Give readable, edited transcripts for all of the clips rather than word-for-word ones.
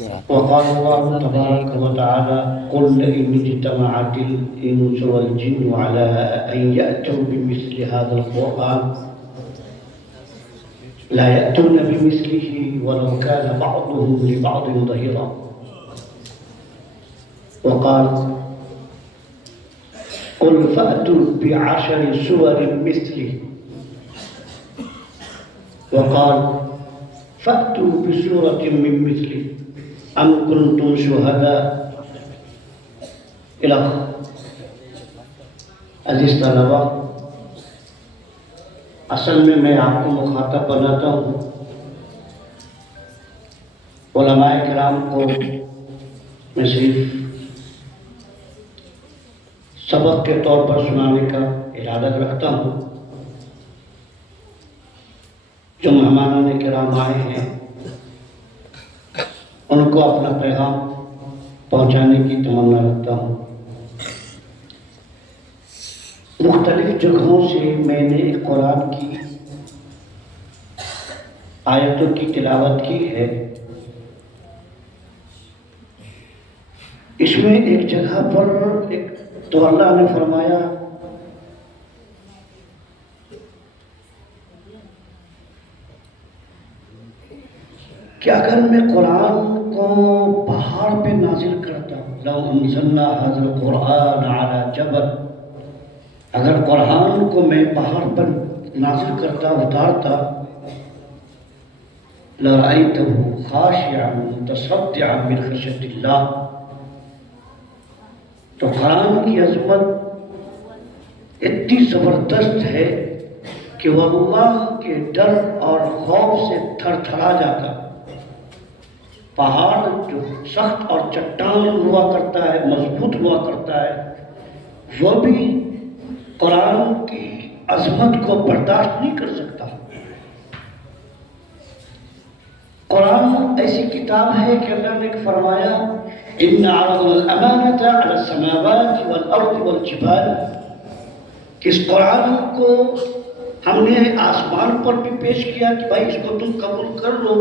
وقال الله تبارك وتعالى قل لئن اجتمعت الإنس والجن على أن يأتوا بمثل هذا القرآن لا يأتون بمثله ولو كان بعضهم لبعض ظهيرا. وقال قل فأتوا بعشر سور مثله. وقال فأتوا بسورة من مثله أم كنتم شهداء إلى عزیز طلباء، اصل میں آپ کو مخاطب بناتا ہوں، علماء کرام کو میں صرف سبق کے طور پر سنانے کا ارادہ رکھتا ہوں. جو مہمان کرام آئے ہیں ان کو اپنا پیغام پہنچانے کی تمنا رکھتا ہوں. مختلف جگہوں سے میں نے قرآن کی آیتوں کی تلاوت کی ہے. اس میں ایک جگہ پر تو اللہ نے فرمایا کہ اگر میں قرآن کو پہاڑ پہ نازل کرتا ہوں، لو انزلنا هذا القرآن على جبل، اگر قرآن کو میں پہاڑ پر نازل کرتا اتارتا، لرأيته خاشعا متصدعا من خشية اللہ، تو قرآن کی عظمت اتنی زبردست ہے کہ وہ اللہ کے ڈر اور خوف سے تھر تھرا جاتا. پہاڑ جو سخت اور چٹان ہوا کرتا ہے، مضبوط ہوا کرتا ہے، وہ بھی قرآن کی عظمت کو برداشت نہیں کر سکتا. قرآن ایسی کتاب ہے کہ اللہ نے فرمایا ان عرضنا الامانة على السماوات والارض والجبال، کہ اس قرآن کو ہم نے آسمان پر بھی پیش کیا کہ بھائی اس کو تم قبول کر لو،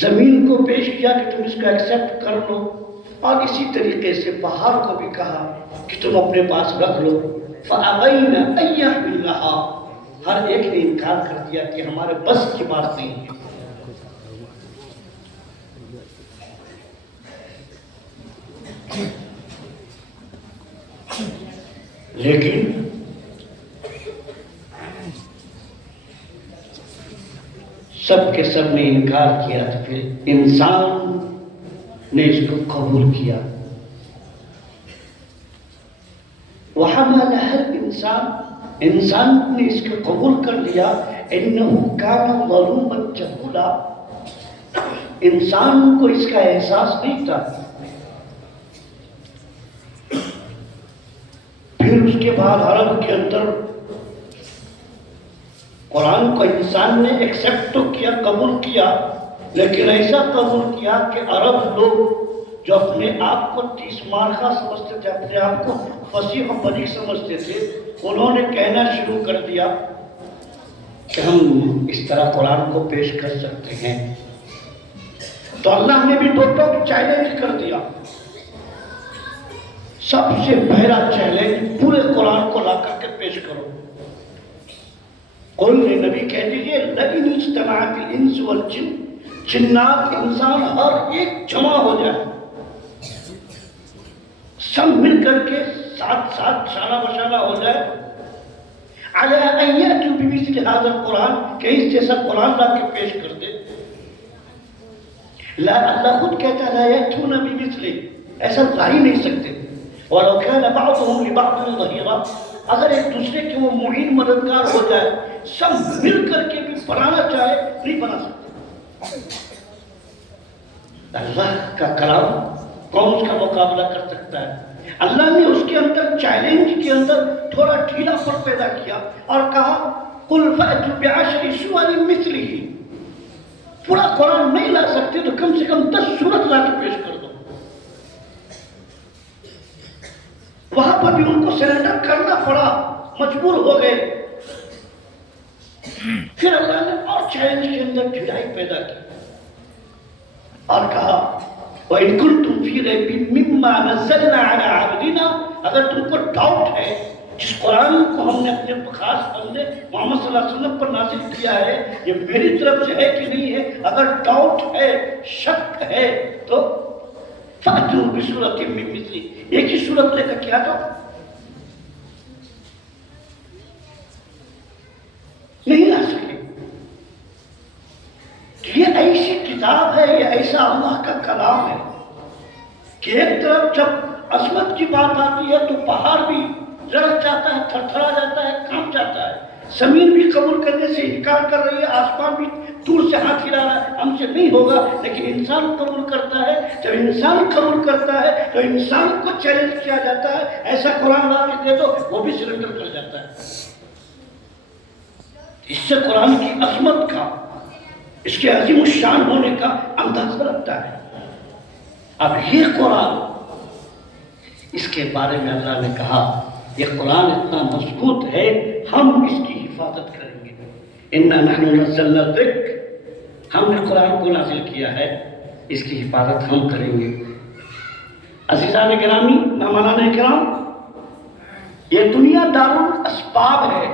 زمین کو پیش کیا کہ تم اس کو ایکسیپٹ کر لو، اور اسی طریقے سے پہاڑ کو بھی کہا کہ تم اپنے پاس رکھ لو. فَأَبَيْنَ أَن يَحْمِلْنَهَا، ہر ایک نے انکار کر دیا کہ ہمارے بس کی بات نہیں ہے. لیکن سب کے سب نے انکار کیا، تو پھر انسان نے اس کو قبول کیا. وَحَمَلَهَا الْإِنسان، انسان نے اس کو قبول کر لیا. إِنَّهُ كَانَ ظَلُومًا جَهُولًا، انسان کو اس کا احساس نہیں تھا. پھر اس کے بعد عرب کے اندر قرآن کو انسان نے ایکسیپٹ تو کیا، قبول کیا، لیکن ایسا قبول کیا کہ عرب لوگ جو اپنے آپ کو 30 مارخہ سمجھتے تھے، اپنے آپ کو فصیح و بلیغ سمجھتے تھے، انہوں نے کہنا شروع کر دیا کہ ہم اس طرح قرآن کو پیش کر سکتے ہیں. تو اللہ نے بھی دوٹوں کو چیلنج کر دیا. سب سے پہلا چیلنج پورے قرآن کو لا کر کے پیش کرو. قل نبی کہہ دیجئے لئن اجتمعت الانس والجن، جنات انسان ہر ایک جمع ہو جائے، سب مل کر کے ساتھ ساتھ شانہ بشانہ ہو جائے، علی ان یأتوا بمثل هذا القرآن، کہ اس جیسا قرآن لا کے پیش کر دے. اللہ خود کہتا ہے لا یأتون بمثلہ، ایسا لا ہی نہیں سکتے. وَلَوْ كَانَ بَعْضُهُمْ لِبَعْضٍ ظَهِيرًا، اگر ایک دوسرے کے وہ معین مددگار ہو جائے، سب مل کر کے بھی بنانا چاہے نہیں بنا سکتے. اللہ کا کلام کون اس کا مقابلہ کر سکتا ہے؟ اللہ نے اس کے اندر چیلنج کے اندر تھوڑا ڈھیلا پر پیدا کیا اور کہا قُلْ فَأْتُوا بِعَشْرِ سُوَرٍ مِثْلِهِ، پورا قرآن نہیں لا سکتے تو کم سے کم 10 سورت لا کے پیش کر دو. وہاں پر بھی ان کو سرنڈر کرنا پڑا، مجبور ہو گئے. پھر اللہ نے اور چیلنج کے اندر ڈھلائی پیدا کی اور کہا وَإِن كُنتُمْ فِي رَيْبٍ مِّمَّا نَزَّلْنَا عَلَىٰ عَبْدِنَا، اگر تم کو ڈاؤٹ ہے جس قرآن کو ہم نے اپنے خاص بندے محمد صلی اللہ علیہ وسلم پر نازل کیا ہے یہ میری طرف سے ہے کہ نہیں ہے، اگر ڈاؤٹ ہے، شک ہے، تو فَأْتُوا بِسُورَةٍ مِّن مِّثْلِهِ، ایک ہی صورت لے کر کیا تو نہیں آ سکے۔ یہ ایسی کتاب ہے، یہ ایسا اللہ کا کلام ہے کہ ایک طرف جب عظمت کی بات آتی ہے تو پہاڑ بھی لڑک جاتا ہے، تھر تھرا جاتا ہے، کانپ جاتا ہے، زمین بھی قبول کرنے سے انکار کر رہی ہے، آسمان بھی دور سے ہاتھ ہلا رہا ہے ہم سے نہیں ہوگا، لیکن انسان قبول کرتا ہے۔ جب انسان قبول کرتا ہے تو انسان کو چیلنج کیا جاتا ہے، ایسا قرآن لا کے دے دو، وہ بھی سرنڈر کر جاتا ہے۔ اس سے قرآن کی عظمت کا، اس کے عظیم الشان ہونے کا اندازہ لگتا ہے۔ اب یہ قرآن، اس کے بارے میں اللہ نے کہا یہ قرآن اتنا مضبوط ہے، ہم اس کی حفاظت کریں گے۔ اِنَّا نَحْنُ نَزَّلْنَا الذِّکْرَ، ہم نے قرآن کو نازل کیا ہے، اس کی حفاظت ہم کریں گے۔ عزیزان گرامی، مہمانان کرام، یہ دنیا دارالاسباب ہے،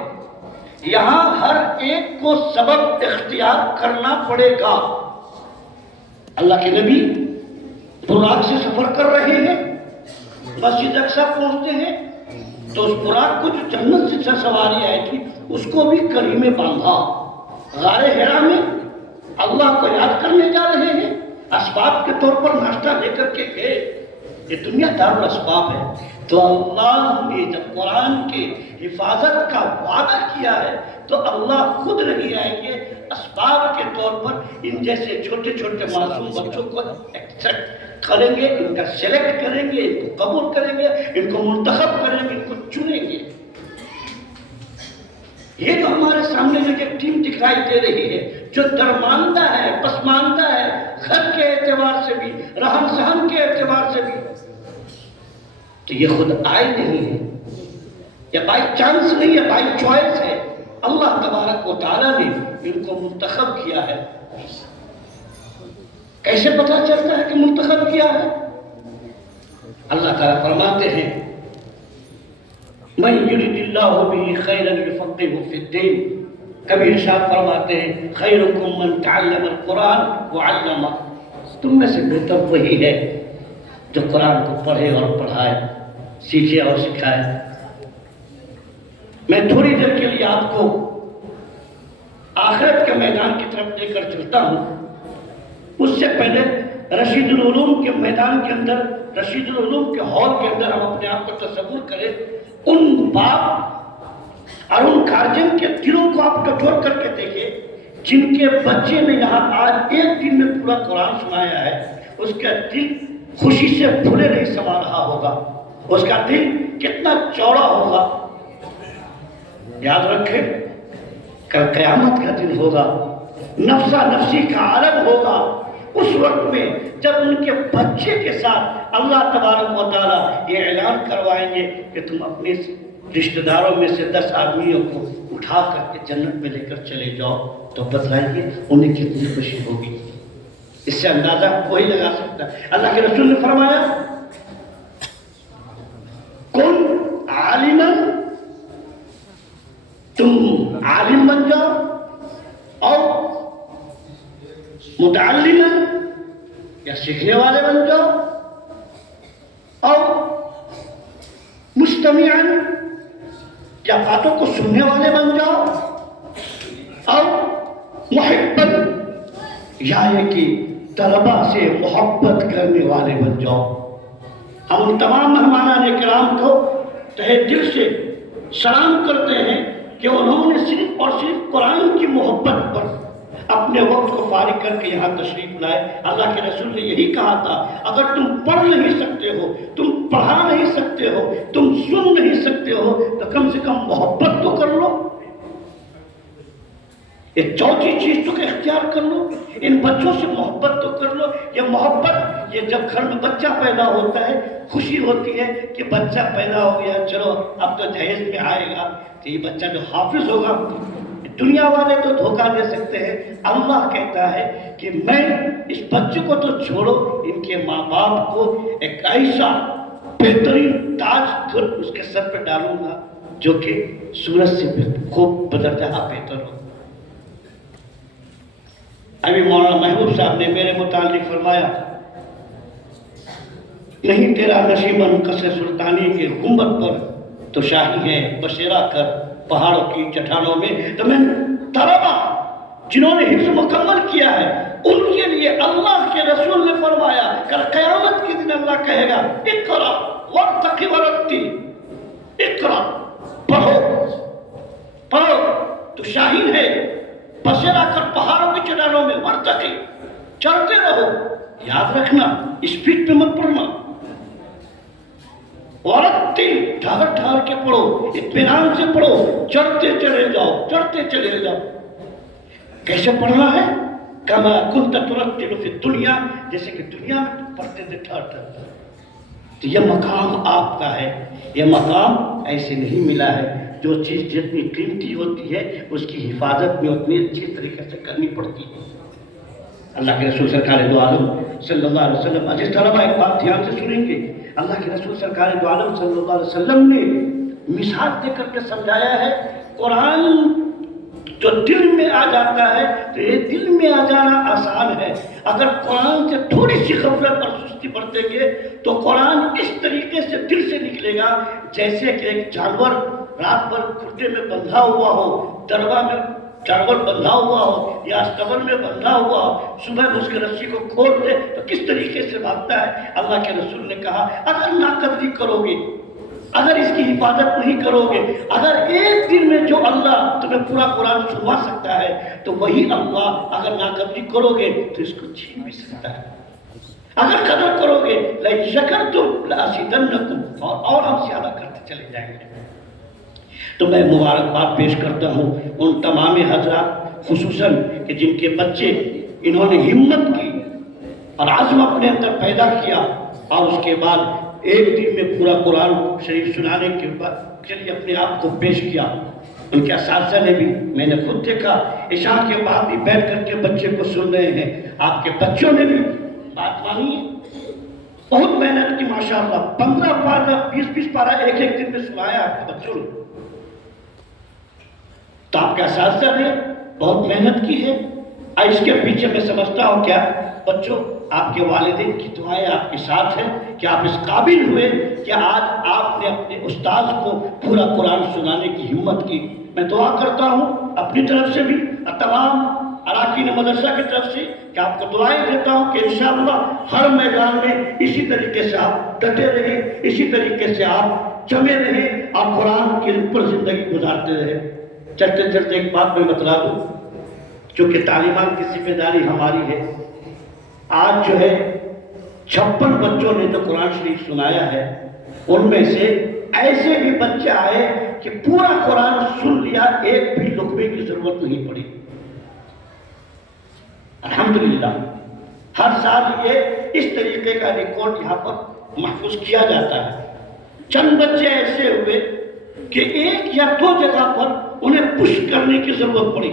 یہاں ہر ایک کو سبب اختیار کرنا پڑے گا۔ اللہ کے نبی براق سے سفر کر رہے ہیں، مسجد اقصی پہنچتے ہیں تو اس براق کو جو جنت سے سواری آئی تھی اس کو بھی کڑی میں باندھا، غار حرا میں اللہ کو یاد کرنے جا رہے ہیں، اسباب کے طور پر ناشتہ لے کر کے گئے۔ یہ دنیا دارالاسباب ہے، تو اللہ نے جب قرآن کے حفاظت کا وعدہ کیا ہے تو اللہ خود نہیں آئیں گے، اسباب کے طور پر ان جیسے چھوٹے چھوٹے معصوم بچوں کو ایکسپٹ کریں گے، ان کا سلیکٹ کریں گے، ان کو قبول کریں گے، ان کو منتخب کریں گے، ان کو چنیں گے۔ یہ جو ہمارے سامنے جو ایک ٹیم دکھائی دے رہی ہے، جو درماندہ ہے، پسماندہ ہے، گھر کے اعتبار سے بھی، رہن سہن کے اعتبار سے بھی، تو یہ خود آئے نہیں ہے، یا بائی چانس نہیں ہے، بائی چوائس ہے۔ اللہ تبارک و تعالیٰ نے ان کو منتخب کیا ہے۔ کیسے پتہ چلتا ہے کہ منتخب کیا ہے؟ اللہ تعالیٰ فرماتے ہیں مَن یُرِدِ اللَّهُ بِهِ خَیْرًا یُفَقِّهْهُ فِی الدِّینِ، کبھی ارشاد فرماتے ہیں خَیْرُکُم مَن تَعَلَّمَ الْقُرْآنَ وَعَلَّمَهُ، تم میں سے بہتر وہی ہے جو قرآن کو پڑھے اور پڑھائے، سیکھے اور سکھائے۔ میں تھوڑی دیر کے لیے آپ کو آخرت کے میدان کی طرف لے کر چلتا ہوں۔ اس سے پہلے رشید العلوم کے میدان کے اندر، رشید العلوم کے ہال کے اندر ہم اپنے آپ کو تصور کریں، ان باپ اور ان گارجین کے دلوں کو آپ ٹٹول کر کے دیکھیں جن کے بچے نے یہاں آج ایک دن میں پورا قرآن سنایا ہے، اس کا دل خوشی سے پھولے نہیں سما رہا ہوگا، اس کا دل کتنا چوڑا ہوگا۔ یاد رکھیں کل قیامت کا دن ہوگا، نفسا نفسی کا عالم ہوگا، اس وقت میں جب ان کے بچے کے ساتھ اللہ تبارک و تعالیٰ یہ اعلان کروائیں گے کہ تم اپنے رشتہ داروں میں سے 10 آدمیوں کو اٹھا کر کے جنت میں لے کر چلے جاؤ، تو بتلائیے انہیں کتنی خوشی ہوگی۔ اس سے اندازہ کوئی لگا سکتا ہے۔ اللہ کے رسول نے فرمایا کن عالما، تم عالم بن جاؤ، اور متعلما یا سیکھنے والے بن جاؤ، اور مستمعا یا باتوں کو سننے والے بن جاؤ، اور محبا یا یہ کہ طلبا سے محبت کرنے والے بن جاؤ۔ ہم ان تمام مہمانان کرام کو تہہ دل سے سلام کرتے ہیں کہ انہوں نے صرف اور صرف قرآن کی محبت پر اپنے وقت کو فارغ کر کے یہاں تشریف لائے۔ اللہ کے رسول نے یہی کہا تھا اگر تم پڑھ نہیں سکتے ہو، تم پڑھا نہیں سکتے ہو، تم سن نہیں سکتے ہو، تو کم سے کم محبت تو کر لو۔ یہ چوتھی چیز تو اختیار کر لو، ان بچوں سے محبت تو کر لو۔ یہ محبت، یہ جب گھر میں بچہ پیدا ہوتا ہے خوشی ہوتی ہے کہ بچہ پیدا ہو گیا، چلو اب تو جہیز میں آئے گا، تو یہ بچہ جو حافظ ہوگا دنیا والے تو دھوکہ دے سکتے ہیں، اللہ کہتا ہے کہ میں اس بچے کو تو چھوڑو، ان کے ماں باپ کو ایک ایسا بہترین تاج اس کے سر پہ ڈالوں گا جو کہ سورج سے خوب بدرجہ بہتر ہو۔ ابھی مولانا محبوب صاحب نے میرے متعلق فرمایا، نہیں تیرا نشیمن قصر سلطانی کے گنبد پر تو شاہی ہے، بسیرا کر پہاڑوں کی چٹانوں میں۔ تو میں طلبا جنہوں نے حفظ مکمل کیا ہے ان کے لیے اللہ کے رسول نے فرمایا کل قیامت کے دن اللہ کہے گا اقرا وارتقی ورتل، اقرا پڑھو پڑھو، تو شاہین ہے، بسیرا کر پہاڑوں کی چٹانوں میں، ورتقی چڑھتے رہو، یاد رکھنا اسپیڈ پہ مت پڑھنا، ورتل ٹھہر ٹھہر کے پڑھو، اطمینان سے پڑھو، چڑھتے چلے جاؤ، چڑھتے چلے جاؤ۔ کیسے پڑھنا ہے؟ کما کنت ترتل فی الدنیا، جیسے کہ دنیا میں تم پڑھتے تھے ٹھہر ٹھہر۔ تو یہ مقام آپ کا ہے، یہ مقام ایسے نہیں ملا ہے۔ جو چیز جتنی قیمتی ہوتی ہے اس کی حفاظت میں اتنی اچھی طریقے سے کرنی پڑتی ہے۔ اللہ کے رسول سرکار دو عالم صلی اللہ علیہ وسلم، عزیز طلبہ ایک بات دھیان سے سنیں گے، اللہ کے رسول سرکار دو عالم صلی اللہ علیہ وسلم نے مثال دے کر کے سمجھایا ہے، قرآن جو دل میں آ جاتا ہے تو یہ دل میں آ جانا آسان ہے، اگر قرآن سے تھوڑی سی غفلت اور سستی برتیں گے تو قرآن اس طریقے سے دل سے نکلے گا جیسے کہ ایک جانور رات بھر کھٹے میں بندھا ہوا ہو، دربہ میں جانور بندھا ہوا ہو یا استبن میں بندھا ہوا ہو، صبح اس کے رسی کو کھول دے تو کس طریقے سے بھاگتا ہے۔ اللہ کے رسول نے کہا اگر ناقدری کرو گے، اگر اس کی حفاظت نہیں کرو گے، اگر ایک دن میں جو اللہ تمہیں پورا قرآن سنوا سکتا ہے تو وہی اللہ اگر ناقدری کرو گے تو اس کو چھین بھی سکتا ہے۔ اگر قدر کرو گے لئن شکرتم لأزیدنکم، اور ہم زیادہ کرتے چلے جائیں گے۔ تو میں مبارکباد پیش کرتا ہوں ان تمام حضرات خصوصاً کہ جن کے بچے انہوں نے ہمت کی اور عزم اپنے اندر پیدا کیا اور اس کے بعد ایک دن میں پورا قرآن شریف سنانے کے بعد چلیے اپنے آپ کو پیش کیا۔ ان کے اساتذہ نے بھی، میں نے خود دیکھا، عشاء کے بعد بھی بیٹھ کر کے بچے کو سن رہے ہیں، آپ کے بچوں نے بھی بات مانی ہے، بہت محنت کی ماشاءاللہ، 15 پارہ 20 پارہ ایک ایک دن میں سنایا آپ کے بچوں نے۔ تو آپ کے اساتذہ نے بہت محنت کی ہے، اور اس کے پیچھے میں سمجھتا ہوں کیا بچوں آپ کے والدین کی دعائیں آپ کے ساتھ ہیں کہ آپ اس قابل ہوئے کہ آج آپ نے اپنے استاذ کو پورا قرآن سنانے کی ہمت کی۔ میں دعا کرتا ہوں اپنی طرف سے بھی اور تمام اراکین مدرسہ کی طرف سے کہ آپ کو دعائیں دیتا ہوں کہ انشاءاللہ ہر میدان میں اسی طریقے سے آپ ڈٹے رہیں، اسی طریقے سے آپ جمے رہیں اور قرآن کے اوپر زندگی گزارتے رہیں۔ چلتے چلتے ایک بات میں بتلا دوں، چونکہ تعلیمات کی ذمہ داری ہماری ہے، آج جو ہے 56 بچوں نے تو قرآن شریف سنایا ہے، ان میں سے ایسے بھی بچے آئے کہ پورا قرآن سن لیا، ایک بھی لقمے کی ضرورت نہیں پڑی۔ الحمدللہ ہر سال یہ اس طریقے کا ریکارڈ یہاں پر محفوظ کیا جاتا ہے۔ چند بچے ایسے ہوئے کہ ایک یا دو جگہ پر انہیں پش کرنے کی ضرورت پڑی۔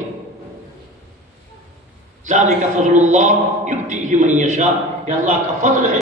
ذالک فضل اللہ یؤتیہ من یشاء، یہ اللہ کا فضل ہے